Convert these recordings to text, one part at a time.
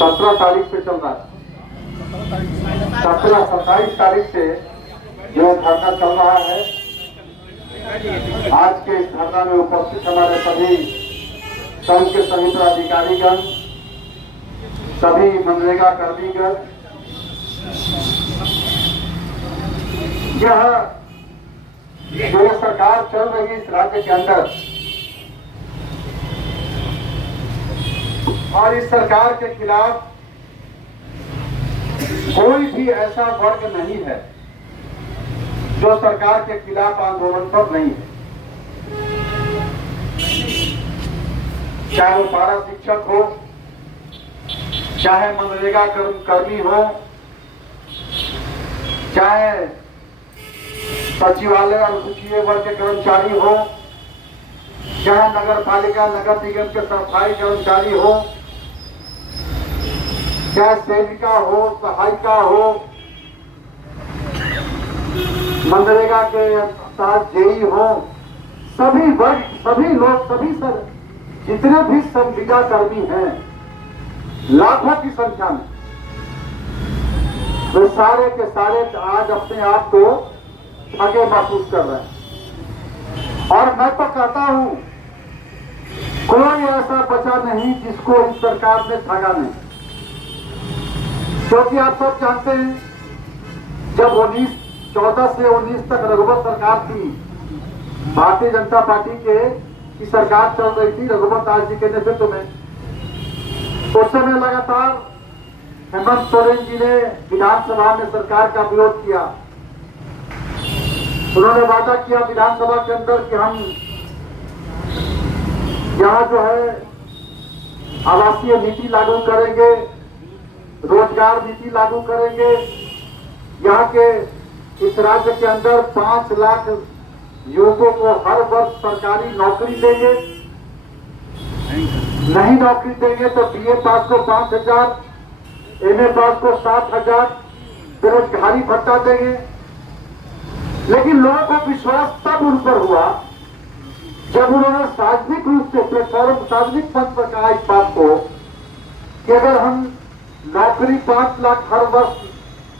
17 तारीख से चल रहा है। 27 तारीख से जो धरना चल रहा है, आज के इस धरना में उपस्थित हमारे सभी संघ के सभी पदाधिकारीगण, सभी मनरेगा कर्मीगण, यह जो सरकार चल रही है इस राज्य के अंदर, और इस सरकार के खिलाफ कोई भी ऐसा वर्ग नहीं है जो सरकार के खिलाफ आंदोलन पर नहीं है। चाहे वो पारा शिक्षक हो, चाहे मनरेगा कर्मी हो, चाहे सचिवालय अनुसूचित वर्ग के कर्मचारी हो, चाहे नगर पालिका नगर निगम के सफाई कर्मचारी हो, चाहे सेविका हो, सहायिका हो, मनरेगा के साथ जेई हो, सभी वर्ग, सभी लोग, सभी सर जितने भी संविदा कर्मी हैं लाखों की संख्या में, वे सारे के सारे आज अपने आप को ठगे महसूस कर रहे हैं। और मैं तो कहता हूं, कोई ऐसा बचा नहीं जिसको इस सरकार ने ठगा नहीं, क्योंकि आप सब जानते हैं जब 14 से 19 तक रघुवंश सरकार थी, भारतीय जनता पार्टी की सरकार चल रही थी रघुवंश दास जी के नेतृत्व में, उस समय लगातार हेमंत सोरेन जी ने विधानसभा में सरकार का विरोध किया। उन्होंने वादा किया विधानसभा के अंदर कि हम यहाँ जो है आवासीय नीति लागू करेंगे, रोजगार नीति लागू करेंगे, यहाँ के इस राज्य के अंदर 5 लाख युवकों को हर वर्ष सरकारी नौकरी देंगे, नहीं नौकरी देंगे तो बीए पास को 5,000, एमए पास को 7,000 बेरोजगारी भत्ता देंगे। लेकिन लोगों को विश्वास तब उन पर हुआ जब उन्होंने सार्वजनिक रूप से प्लेटफॉर्म, सार्वजनिक मंच पर कहा इस बात को कि अगर हम नौकरी 5 लाख हर वर्ष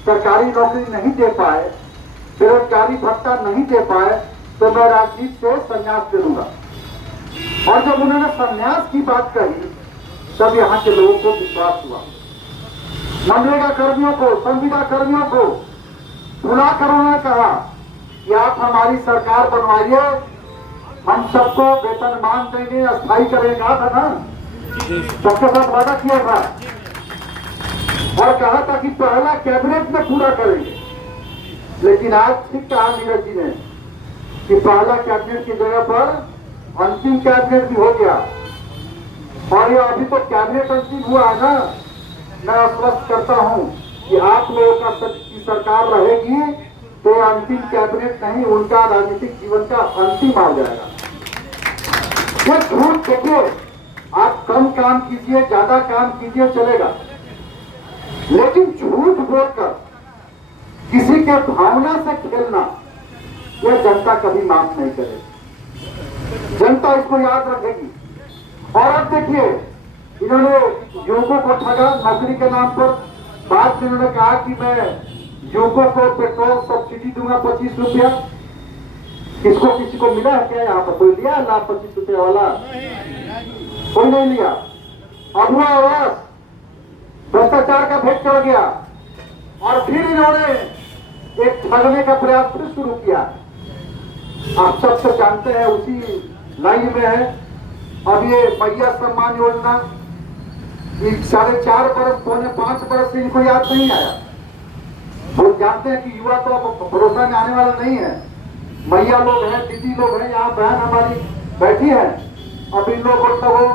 सरकारी नौकरी नहीं दे पाए, बेरोजगारी भत्ता नहीं दे पाए, तो मैं राजनीति से संन्यास ले लूंगा। और जब उन्होंने संन्यास की बात कही तब यहाँ के लोगों को विश्वास हुआ। मनरेगा कर्मियों को, संविदा कर्मियों को बुलाकर उन्होंने कहा कि आप हमारी सरकार बनवाइए, हम सबको वेतनमान देंगे, अस्थायी करेंगे, कहा था ना, सबके साथ वादा किया था और कहा था कि पहला कैबिनेट में पूरा करेंगे। लेकिन आज ठीक कहा नीरज जी ने कि पहला कैबिनेट की जगह पर अंतिम कैबिनेट भी हो गया, और ये अभी तो कैबिनेट अंतिम हुआ है ना। मैं आश्वस्त करता हूं कि आप लोगों का सरकार रहेगी तो अंतिम कैबिनेट नहीं, उनका राजनीतिक जीवन का अंतिम आ जाएगा। ये झूठ देखिए, आप कम काम कीजिए, ज्यादा काम कीजिए, चलेगा, लेकिन झूठ बोलकर किसी के भावना से खेलना यह जनता कभी माफ नहीं करेगी। जनता इसको याद रखेगी। और अब देखिए, इन्होंने युवकों को ठगा नौकरी के नाम पर। बाद में इन्होंने कहा कि मैं युवकों को पेट्रोल सब्सिडी दूंगा 25 रुपया। किसको किसी को मिला है क्या? यहाँ पर कोई लिया लाभ 25 रुपया वाला? कोई नहीं लिया। अब हुआ आवाज, भ्रष्टाचार का भेद चढ़ गया और फिर इन्होंने एक ठगने का प्रयास फिर शुरू किया। आप सब तो जानते हैं, उसी लाइन में है। अब ये मैया सम्मान योजना 4.5 बरस, 4.5 बरस से इनको याद नहीं आया। वो जानते हैं कि युवा तो अब भरोसा में आने वाला नहीं है। मैया लोग हैं, दीदी लोग हैं, यहाँ बहन हमारी बैठी है, अब इन लोगों को वो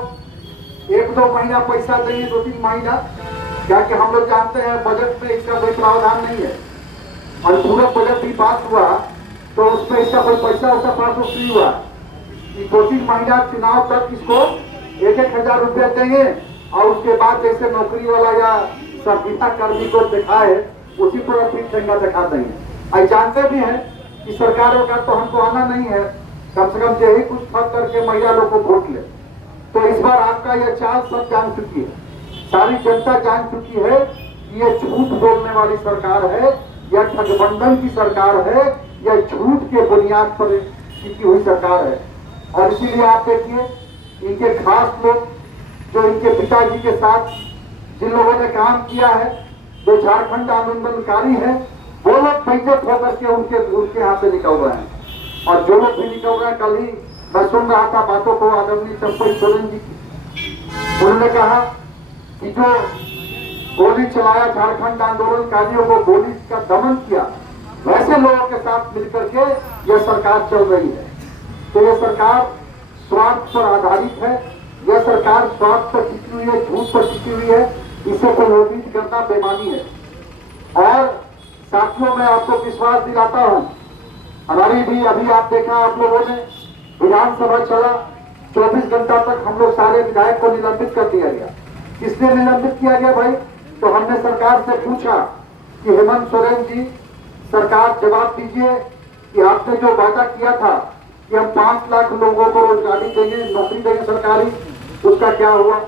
1-2 महीना पैसा देंगे, 2-3 महीना, क्या कि हम लोग जानते हैं बजट में इसका कोई प्रावधान नहीं है। और पूरा बजट भी पास हुआ तो उसमें इसका कोई पैसा उसका पास नहीं हुआ। 2-3 महीना चुनाव तक इसको 1-1 हजार रुपया देंगे और उसके बाद जैसे नौकरी वाला या संविदा कर्मी को दिखाए उसी पर फिर ठंडा दिखा देंगे। आई जानते भी हैं कि सरकारों का तो हमको आना नहीं है, कम से कम यही कुछ फर्क करके महिला लोग को वोट ले। तो इस बार आपका यह चाल सब जान चुकी है। सारी जनता जान चुकी है कि ये झूठ बोलने वाली सरकार है या ठगबंधन की सरकार है या झूठ के बुनियाद पर टिकी हुई सरकार है। और इसीलिए आप देखिए इनके खास लोग जो इनके पिताजी के साथ जिन लोगों ने काम किया है, जो झारखंड आंदोलनकारी है, वो लोग बेइज्जत होकर के उनके यहाँ से निकल रहे हैं। और जो लोग भी निकल रहे हैं, कल ही मैं सुन रहा था बातों को आदरणीय चंपई सोरेन जी की, उन्होंने कहा कि जो गोली चलाया झारखंड आंदोलनकारियों को गोली का दमन किया, वैसे लोगों के साथ मिलकर के यह सरकार चल रही है। तो यह सरकार स्वार्थ पर आधारित है, यह सरकार स्वार्थ पर टिकी हुई है, झूठ पर टिकी हुई है। इसे कोई उम्मीद करना बेमानी है। और साथियों मैं आपको विश्वास दिलाता हूं, हमारी भी अभी आप देखा आप लोगों ने विधानसभा चला, 24 घंटा तक हम लोग सारे विधायक को निलंबित कर दिया गया। किसने निलंबित किया गया भाई? तो हमने सरकार से पूछा कि हेमंत सोरेन जी, सरकार जवाब दीजिए कि आपने जो वादा किया था कि हम 5 लाख लोगों को रोजगारी देंगे, नौकरी देंगे सरकारी, उसका क्या हुआ?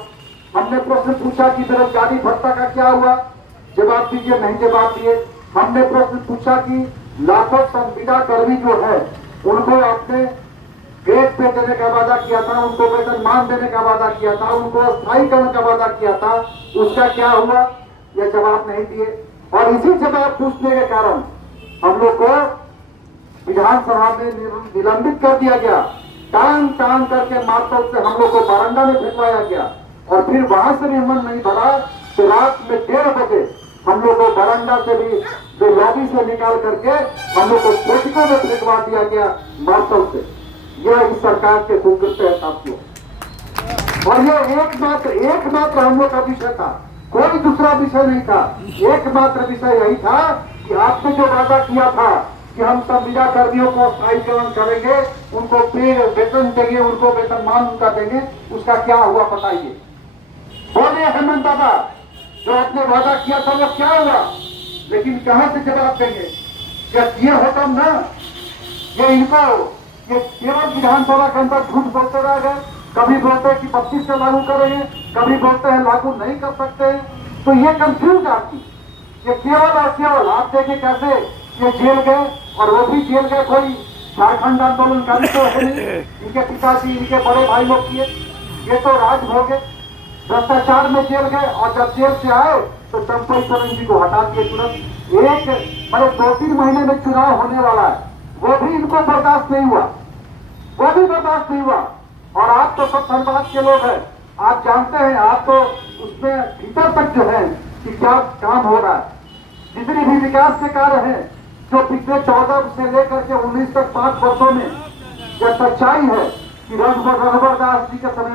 हमने प्रश्न पूछा कि बेरोजगारी भत्ता का क्या हुआ? जवाब दीजिए, नहीं जवाब दिए। हमने प्रश्न पूछा कि लाखों संविदा कर्मी जो है उनको आपने ग्रेड पे देने का वादा किया था, उनको वेतनमान देने का वादा किया था, उनको स्थायीकरण का वादा किया था, उसका क्या हुआ? यह जवाब नहीं दिए। और इसी जवाब पूछने के कारण हम लोग को विधानसभा में निलंबित कर दिया गया। टांग टांग करके मारतोल से हम लोग को बारंडा में फेंकवाया गया। और फिर वहां से भी मन नहीं भरा तो रात में 1:30 बजे हम लोग को बारंडा से भी जो लॉबी से निकाल करके हम लोग को कोशिकों में फेंकवा दिया गया मारतोल से। यह इस सरकार के कुकृत्य है साथियों। और यह एकमात्र हम लोग का विषय था, कोई दूसरा विषय नहीं था। एकमात्र विषय यही था कि आपने जो वादा किया था कि हम संविदा कर्मियों को स्थायीकरण करेंगे, उनको वेतन देंगे, उनको वेतनमान उनका देंगे, उसका क्या हुआ बताइए? बोले हेमंत बाबा, जो आपने वादा किया था वो क्या हुआ? लेकिन कहां से जवाब देंगे? जब ये होता ना, ये केवल विधानसभा के अंदर झूठ बोलते रह गए। कभी बोलते हैं कि 25 से लागू करेंगे, कभी बोलते हैं लागू नहीं कर सकते हैं। तो ये कंफ्यूज आपकी, ये केवल और केवल आप देखिए कैसे ये जेल गए, और वो भी जेल गए कोई झारखंड आंदोलनकारी तो है नहीं, इनके पिताजी इनके बड़े भाई लोग किए। ये तो राजभोग है, भ्रष्टाचार में जेल गए। और जब जेल से आए तो चंपई सोरेन जी को हटा दिए तुरंत। मतलब 2-3 महीने में चुनाव होने वाला है, वो भी इनको बर्दाश्त नहीं हुआ, वो भी बर्दाश्त नहीं हुआ। और आप तो सब धनबाद के लोग हैं, आप जानते हैं, आप तो उसमें भीतर तक जो है कि क्या काम हो रहा है। जितनी भी विकास के कार्य हैं जो पिछले 14 से लेकर के 19 तक 5 वर्षों में, यह सच्चाई है कि रघुवर दास जी के समय